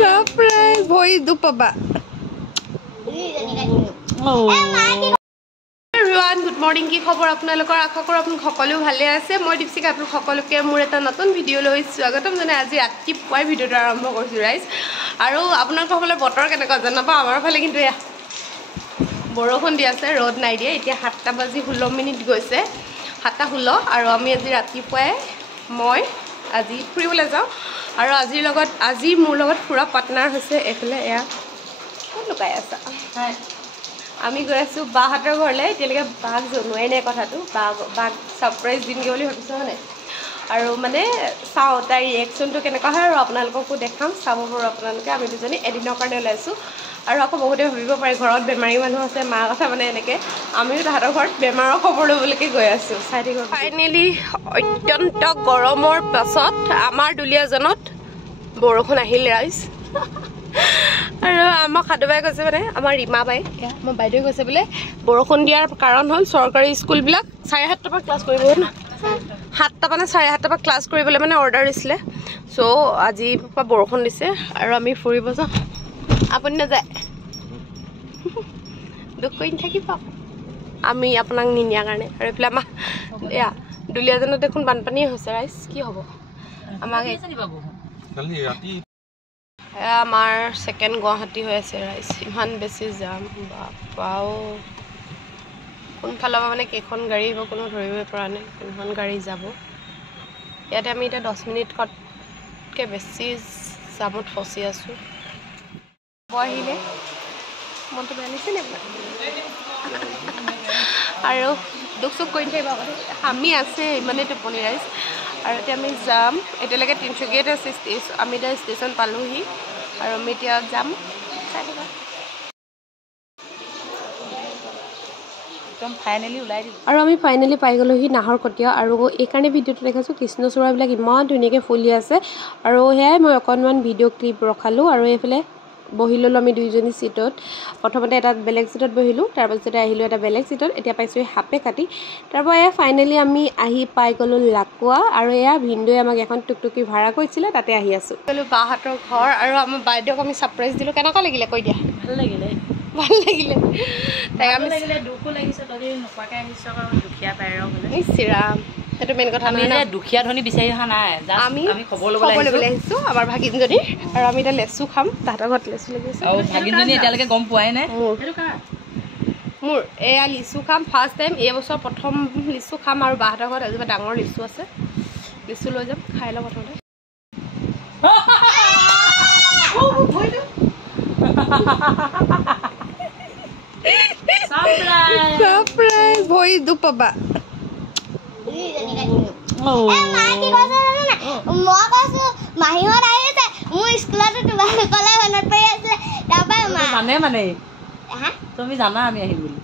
Surprise ভই দুখ পাবা everyone good morning কি খবৰ আপোনালোকৰ আশা কৰোঁ আপোনালোক সকলো ভালে আছে মই দীপশিকা আপোনালোক সকলোকে মোৰ এটা নতুন ভিডিঅ' লৈ স্বাগতম জনাই আজি ৰাতিপুৱাই ভিডিঅ'টো আৰম্ভ কৰিছোঁ ৰাইজ আৰু আপোনালোকৰ বতৰ কেনেকুৱা জনাব আমাৰ ফালে কিন্তু বৰষুণ দি আছে ৰ'দ নাই দিয়ে এতিয়া 7:16 গৈছে 7:16 আৰু আমি আজি ৰাতিপুৱাই মই আজি ফুৰিবলৈ যাওঁ আৰু আজি মোৰ লগত ফুৰা পাৰ্টনাৰ হৈছে এফালে এয়া ক'ত লুকাই আছা আমি গৈ আছোঁ বাহঁতৰ ঘৰলৈ এতিয়ালৈকে বাক জনোৱাই নাই কথাটো বাক ছাৰপ্ৰাইজ দিমগৈ বুলি ভাবিছোঁ হয় নাই আৰু মানে চাওঁ তাইৰ ৰিয়েকশ্যনটো কেনেকুৱা হয় আৰু আপোনালোককো দেখাম চাব পাৰোঁ আপোনালোকে আমি দুজনী এদিনৰ কাৰণে ওলাইছোঁ আৰু আকৌ বহুতে ভাবিব পাৰে ঘৰত বেমাৰী মানুহ আছে মাৰ কথা মানে এনেকৈ আমিও তাহাঁতৰ ঘৰত বেমাৰৰ খবৰ ল'বলৈকে গৈ আছোঁ চাই থাকিব ফাইনেলি অত্যন্ত গৰমৰ পাছত আমাৰ দুলীয়াজনত বৰষুণ আহিল ৰাইজ আৰু আমাক সাধুবাই কৈছে মানে আমাৰ ৰীমা বাই আমাৰ বাইদেৱে কৈছে বোলে বৰষুণ দিয়াৰ কাৰণ হ'ল চৰকাৰী স্কুলবিলাক 7:30 পৰা ক্লাছ কৰিব না 7টা মানে 7:30 পৰা ক্লাছ কৰিবলৈ মানে অৰ্ডাৰ দিছিলে চ' আজিৰ পৰা বৰষুণ দিছে আৰু আমি ফুৰিব যাওঁ আপুনি নাযায় দুখ কৰি থাকিব আমি আপোনাক নিনিয়াৰ কাৰণে আৰু এইফালে আমাৰ এয়া দুলীয়াজনত দেখোন বানপানীয়ে হৈছে ৰাইজ কি হ'ব আমাক আমাৰ ছেকেণ্ড গুৱাহাটী হৈ আছে ৰাইজ ইমান বেছি যাম বাপাও কোনফালৰ পৰা মানে কেইখন গাড়ী আহিব কোনো ধৰিবই পৰা নাই কোনখন গাড়ী যাব ইয়াতে আমি এতিয়া 10 মিনিটতকৈ বেছি জামত ফচি আছোঁ আহিলে মনটো বেয়া লাগিছে নে আৰু দুখ চুখ কৰি থাকিব আমি আছে ইমানেই টোপনি ৰাইজ আৰু এতিয়া আমি যাম এতিয়ালৈকে তিনিচুকীয়াত আছে আমি এতিয়া ষ্টেচন পালোহি আৰু আমি এতিয়া যাম চাই থাকিব আৰু আমি ফাইনেলি পাই গ'লোহি নাহৰকটীয়া আৰু এইকাৰণে ভিডিঅ'টো দেখাইছোঁ কৃষ্ণচূড়াবিলাক ইমান ধুনীয়াকৈ ফুলি আছে আৰু সেয়াই মই অকণমান ভিডিঅ' ক্লিপ ৰখালোঁ আৰু এইফালে বহি ল'লোঁ আমি দুইজনী ছিটত প্ৰথমতে এটা বেলেগ ছিটত বহিলোঁ তাৰপাছতে আহিলোঁ এটা বেলেগ ছিটত এতিয়া পাইছোঁ হাপে কাটি তাৰপৰা এয়া ফাইনেলি আমি আহি পাই গ'লোঁ লাকুৱা আৰু এয়া ভিনদেউৱে আমাক এখন টুকটুকি ভাড়া কৰিছিলে তাতে আহি আছোঁ গ'লোঁ বাহঁতৰ ঘৰ আৰু আমাৰ বাইদেউক আমি ছাৰপ্ৰাইজ দিলোঁ কেনেকুৱা লাগিলে কৈ দিয়া ভাল লাগিলে তাইক আমি দুখো লাগিছে তহঁতি নোকোৱাকৈ আহিছ আৰু দুখীয়া পাই চিৰাম সেইটো মেইন কথা আমি যে দুখীয়া ধনী বিচাৰি অহা নাই আমি খবৰ ল'বলৈ আহিছোঁ আমাৰ ভাগিনজনী আৰু আমি এতিয়া লেচু খাম তাহাঁতৰ ঘৰত লেচু লাগি আছে আৰু ভাগিনজনী এতিয়ালৈকে গম পোৱাই নাই মোৰ এয়া লিচু খাম ফাৰ্ষ্ট টাইম এইবছৰ প্ৰথম লিচু খাম আৰু বাহঁতৰ ঘৰত এজোপা ডাঙৰ লিচু আছে লিচু লৈ যাম খাই লওঁ প্ৰথমতে সাৰপ্ৰাইজ ভই দুখ পাবা তুমি জানা আমি আহিম বুলি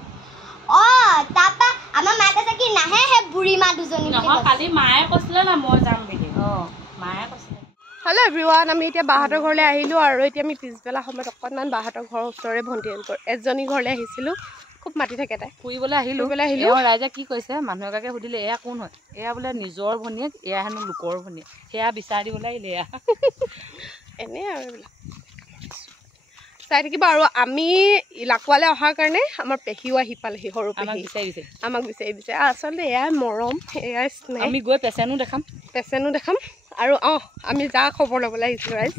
তাপা আমাৰ মায়ে কৈছে কি নাহে হে বুঢ়ী মা দুজনী কালি মায়ে কৈছিলে না মই যাম বুলি মায়ে কৈছিলে হেল্ল' এভৰিৱান আমি এতিয়া বাহঁতৰ ঘৰলৈ আহিলোঁ আৰু এতিয়া আমি পিছবেলা সময়ত অকণমান বাহঁতৰ ঘৰৰ ওচৰৰে ভণ্টি এজনী ঘৰলৈ আহিছিলোঁ খুব মাতি থাকে তাই ফুৰিবলৈ আহিলোঁ ৰাইজে কি কৈছে মানুহ এগৰাকীয়ে সুধিলে এয়া কোন হয় এয়া বোলে নিজৰ ভনীয়েক এয়া হেনো লোকৰ ভনীয়েক সেয়া বিচাৰি দিবলৈ আহিলে এয়া এনেই আৰু এইবিলাক চাই থাকিব আৰু আমি লাকুৱালৈ অহাৰ কাৰণে আমাৰ পেহীও আহি পালেহি সৰু পেহী আমাক বিচাৰি আচলতে এয়াই মৰম এয়াই স্নেহ আমি গৈ পেচেণ্টো দেখাম আৰু আমি যা খবৰ ল'বলৈ আহিছিলোঁ ৰাইজ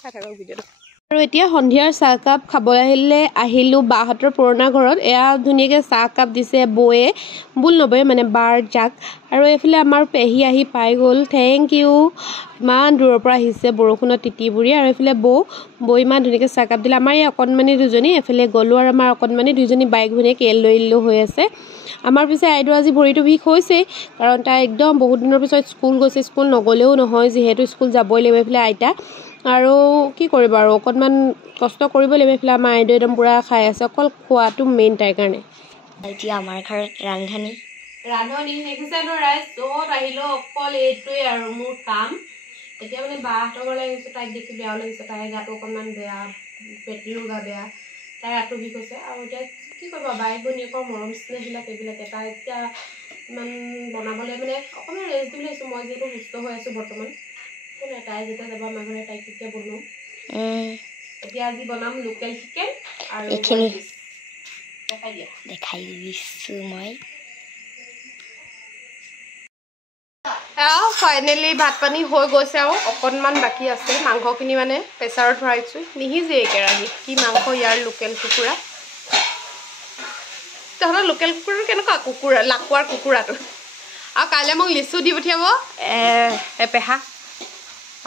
চাই থাকক ভিডিঅ'টো আৰু এতিয়া সন্ধিয়াৰ চাহকাপ খাবলৈ আহিলোঁ বাহঁতৰ পুৰণা ঘৰত এয়া ধুনীয়াকৈ চাহকাপ দিছে বৌয়ে বুল নবৌয়ে মানে বাৰ জাক আৰু এইফালে আমাৰ পেহী আহি পাই গ'ল থেংক ইউ ইমান দূৰৰ পৰা আহিছে বৰষুণত তিতি বুৰি আৰু এইফালে বৌ ইমান ধুনীয়াকৈ চাহকাপ দিলে আমাৰ এই অকণমানি দুজনী এফালে গ'লোঁ আৰু আমাৰ অকণমানি দুইজনী বাইক ভনীয়েক এল্লো হৈ আছে আমাৰ পিছে আইদেউ আজি ভৰিটো বিষ হৈছেই কাৰণ তাই একদম বহুত দিনৰ পিছত স্কুল গৈছে স্কুল নগ'লেও নহয় যিহেতু স্কুল যাবই লাগিব এইফালে আইতা আৰু কি কৰিব আৰু অকণমান কষ্ট কৰিব লাগিব এইফালে আমাৰ আইদেউ একদম পূৰা খাই আছে অকল খোৱাটো মেইন তাইৰ কাৰণে এতিয়া আমাৰ ঘৰত ৰান্ধনি দেখিছে ন ৰাইজ য'ত আহিলেও অকল এইটোৱে আৰু মোৰ কাম এতিয়া মানে বাহঁতৰ ঘৰলৈ আহিছোঁ তাইক দেখি বেয়াও লাগিছে তাইৰ গাটো অকণমান বেয়া পেটীৰো গা বেয়া তাইৰ গাটো বিষ হৈছে আৰু এতিয়া কি কৰিব বাইক ভনীয়েকৰ মৰম স্নেহবিলাক এইবিলাকে তাই এতিয়া ইমান বনাবলৈ মানে অকণমান ৰেষ্ট দিবলৈ আছোঁ মই যিহেতু সুস্থ হৈ আছোঁ বৰ্তমান তাই যেতিয়া যাব আমাৰ ঘৰে তাইক তেতিয়া বনাওঁ এতিয়া আজি বনাম লোকেল চিকেন আৰু এইখিনি দেখাই দিয়া দেখাই দিছোঁ মই ফাইনেলি ভাত পানী হৈ গৈছে আৰু অকণমান বাকী আছে মাংসখিনি মানে প্ৰেছাৰত ভৰাইছোঁ নিসিজে কেৰাহীত কি মাংস ইয়াৰ লোকেল কুকুৰা তহঁতৰ লোকেল কুকুৰাটো কেনেকুৱা কুকুৰা লাকুৱাৰ কুকুৰাটো আৰু কাইলৈ মোক লিচু দি পঠিয়াব পেহা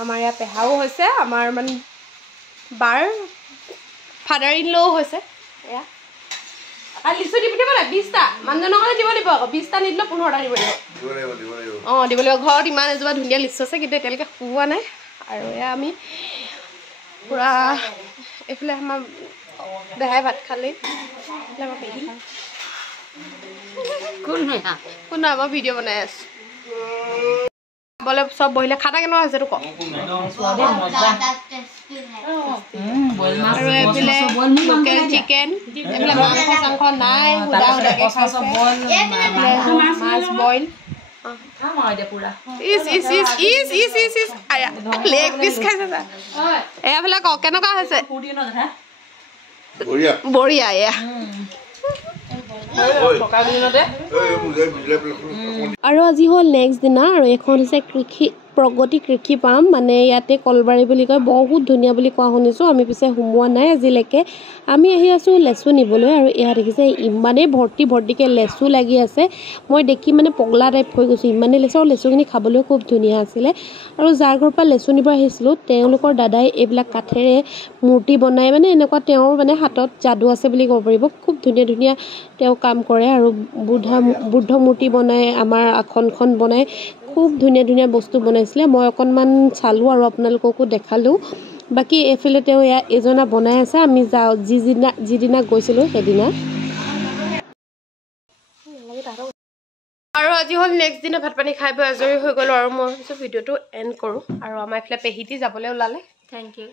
আমাৰ ইয়াৰ পেহাও হৈছে আমাৰ মানে বাৰ ফাদাৰ ইন লও হৈছে এয়া আৰু লিচু দি পঠিয়াব নাই 20টা মানুহজনৰ কাৰণে দিব লাগিব আকৌ 20টা নিদিলেও 15টা দিব লাগিব অঁ দিব লাগিব ঘৰত ইমান এজোপা ধুনীয়া লিচু আছে কিন্তু এতিয়ালৈকে খোৱা নাই আৰু এয়া আমি পূৰা এইফালে আমাৰ দেহাই ভাত খালেই আমাৰ পেহী কোন আমাৰ ভিডিঅ' বনাই আছো খাবলৈ চব বহিলে খানা কেনেকুৱা হৈছে তোক আৰু এইফালে লোকেল চিকেন এইফালে মাংস চাংস নাই সুদা সুদাকৈ খাইছে মাছ বইল লেগ পিচ খাইছে এইফালে কওক কেনেকুৱা হৈছে বঢ়িয়া এয়া আৰু আজি হ'ল নেক্সট দিনা আৰু এখন হৈছে প্ৰগতি কৃষি পাম মানে ইয়াতে কলবাৰী বুলি কয় বহুত ধুনীয়া বুলি কোৱা শুনিছোঁ আমি পিছে সোমোৱা নাই আজিলৈকে আমি আহি আছোঁ লেচু নিবলৈ আৰু এয়া দেখিছে ইমানেই ভৰ্তিকৈ লেচু লাগি আছে মই দেখি মানে পগলা টাইপ হৈ গৈছোঁ ইমানেই লেচু আৰু লেচুখিনি খাবলৈও খুব ধুনীয়া আছিলে আৰু যাৰ ঘৰৰ পৰা লেচু নিব আহিছিলোঁ তেওঁলোকৰ দাদাই এইবিলাক কাঠেৰে মূৰ্তি বনাই মানে এনেকুৱা তেওঁৰ মানে হাতত যাদু আছে বুলি ক'ব পাৰিব খুব ধুনীয়া তেওঁ কাম কৰে আৰু বুদ্ধ মূৰ্তি বনাই আমাৰ আসনখন বনাই খুব ধুনীয়া বস্তু বনাইছিলে মই অকণমান চালোঁ আৰু আপোনালোককো দেখালোঁ বাকী এইফালে তেওঁ এজনা বনাই আছে আমি যাওঁ যিদিনা গৈছিলোঁ সেইদিনা আৰু আজি হ'ল নেক্সট দিনা ভাত পানী খাই বৈ আজৰি হৈ গ'লোঁ আৰু মই ভাবিছোঁ ভিডিঅ'টো এণ্ড কৰোঁ আৰু আমাৰ এইফালে পেহীটি যাবলৈ ওলালে থেংক ইউ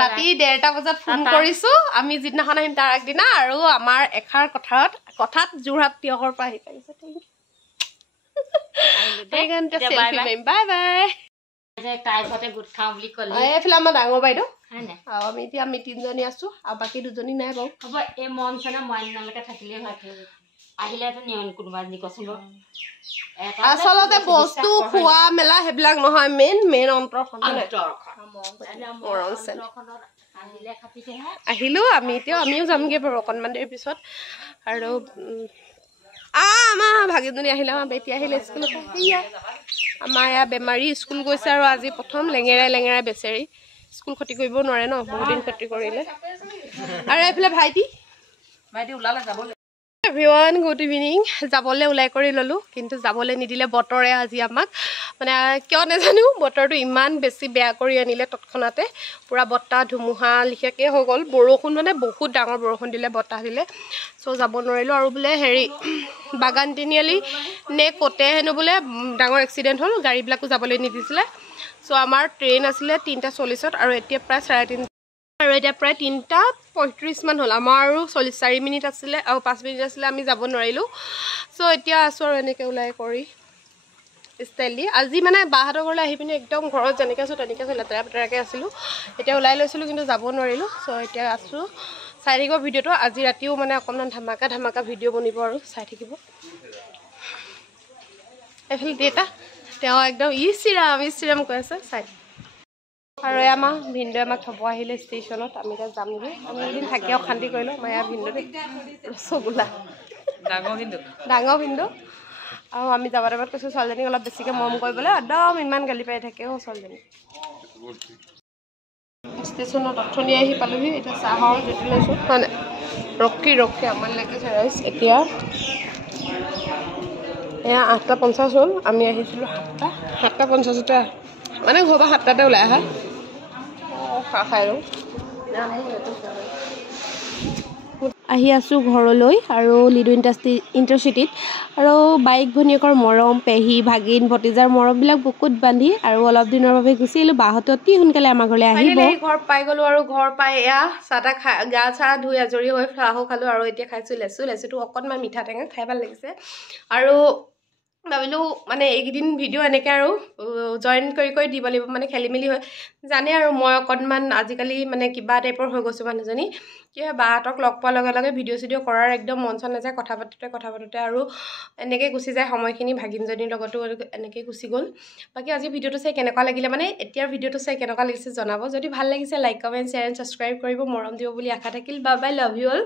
ৰাতি 1:30 বজাত ফোন কৰিছোঁ আমি যিদিনাখন আহিম তাৰ আগদিনা আৰু আমাৰ এষাৰ কথাত যোৰহাট তিয়কৰ পৰা আহি পাইছে বাই বাই এইফালে আমাৰ ডাঙৰ বাইদেউ আৰু আমি এতিয়া আমি 3জনী আছোঁ আৰু বাকী 2জনী নাই বাৰু হ'ব এই মন চনে মইনালৈকে থাকিলে ভাল আহিলেতো নিয়ন কোনোবা নিকচোন আচলতে বস্তু খোৱা মেলা সেইবিলাক নহয় মেইন অন্তৰখন আহিলোঁ আমি এতিয়া আমিও যামগৈ বাৰু অকণমান দেৰিৰ পিছত আৰু আমাৰ ভাগিনজনী আহিলে আমাৰ বেটি আহিলে স্কুলত আমাৰ ইয়াৰ বেমাৰী স্কুল গৈছে আৰু আজি প্ৰথম লেঙেৰাই বেচেৰি স্কুল ক্ষতি কৰিব নোৱাৰে ন বহুত দিন ক্ষতি কৰিলে আৰু এইফালে ভাইটি ওলালে যাবলৈ এভৰিৱান গুড ইভিনিং যাবলৈ ওলাই কৰি ল'লোঁ কিন্তু যাবলৈ নিদিলে বতৰে আজি আমাক মানে কিয় নাজানো বতৰটো ইমান বেছি বেয়া কৰি আনিলে তৎক্ষণাতে পূৰা বতাহ ধুমুহা লিখিয়াকৈ হৈ গ'ল বৰষুণ মানে বহুত ডাঙৰ বৰষুণ দিলে বতাহ দিলে চ' যাব নোৱাৰিলোঁ আৰু বোলে হেৰি বাগান তিনিআলি নে ক'তে হেনো বোলে ডাঙৰ এক্সিডেণ্ট হ'ল গাড়ীবিলাকো যাবলৈ নিদিছিলে চ' আমাৰ ট্ৰেইন আছিলে 3:40 আৰু এতিয়া প্ৰায় 3:30 আৰু এতিয়া প্ৰায় 3:35 মান হ'ল আমাৰ আৰু 4 মিনিট আছিলে আৰু 5 মিনিট আছিলে আমি যাব নোৱাৰিলোঁ চ' এতিয়া আছোঁ আৰু এনেকৈ ওলাই কৰি ষ্টাইল দি আজি মানে বাহঁতৰ ঘৰলৈ আহি পিনে একদম ঘৰত যেনেকৈ আছোঁ তেনেকৈ আছোঁ লেতেৰা পেতেৰাকৈ আছিলোঁ এতিয়া ওলাই লৈছিলোঁ কিন্তু যাব নোৱাৰিলোঁ চ' এতিয়া আছোঁ চাই থাকিব ভিডিঅ'টো আজি ৰাতিও মানে অকণমান ধামাকা ভিডিঅ' বনিব আৰু চাই থাকিব এইফালে দেউতা তেওঁ একদম ইচিৰাম কৈ আছে চাই আৰু আমাৰ ভিনদেউ আমাক থ'ব আহিলে ষ্টেচনত আমি এতিয়া যামগৈ আমি এদিন থাকি অশান্তি কৰিলোঁ আমাৰ ইয়াৰ ভিনদেউ ৰসগোল্লা ডাঙৰ ভিনদেউ আৰু আমি যাব টাইমত কৈছোঁ ছোৱালীজনীক অলপ বেছিকৈ মৰম কৰিবলৈ একদম ইমান গালি পাই থাকে ছোৱালীজনী ষ্টেচনত অথনি আহি পালোহি এতিয়া চাহৰ জুতি লৈছোঁ মানে ৰখি আমাৰ লাগিছে ৰাইজ এতিয়া এয়া 8:50 হ'ল আমি আহিছিলোঁ 7:50তে মানে ঘৰৰ পৰা 7টাতে ওলাই আহা খাই লওঁ আহি আছোঁ ঘৰলৈ আৰু লিডু ইণ্টাৰচিটিত আৰু বাইক ভনীয়েকৰ মৰম পেহী ভাগিন ভতিজাৰ মৰমবিলাক বুকুত বান্ধি আৰু অলপ দিনৰ বাবে গুচি আহিলোঁ বাহঁতে অতি সোনকালে আমাৰ ঘৰলৈ আহিব ঘৰ পাই গ'লোঁ আৰু ঘৰ পাই এয়া চাহ তাহ খাই গা চাহ ধুই আজৰি হৈ চাহো খালোঁ আৰু এতিয়া খাইছোঁ লেচুটো অকণমান মিঠা টেঙা খাই ভাল লাগিছে আৰু ভাবিলোঁ মানে এইকেইদিন ভিডিঅ' এনেকৈ আৰু জইন কৰি দিব লাগিব, মানে খেলি মেলি হয় জানে আৰু মই অকণমান আজিকালি মানে কিবা টাইপৰ হৈ গৈছোঁ মানুহজনী। কি হয় বাহঁতক লগ পোৱাৰ লগে লগে ভিডিঅ' চিডিঅ' কৰাৰ একদম মন চন নাযায়, কথা পাতোঁতে আৰু এনেকৈ গুচি যায় সময়খিনি, ভাগিনজনীৰ লগতো এনেকৈ গুচি গ'ল। বাকী আজি ভিডিঅ'টো চাই কেনেকুৱা লাগিলে, মানে এতিয়াৰ ভিডিঅ'টো চাই কেনেকুৱা লাগিছে জনাব। যদি ভাল লাগিছে like comment share and subscribe কৰিব, মৰম দিব বুলি আশা থাকিল। Bye bye, love you all.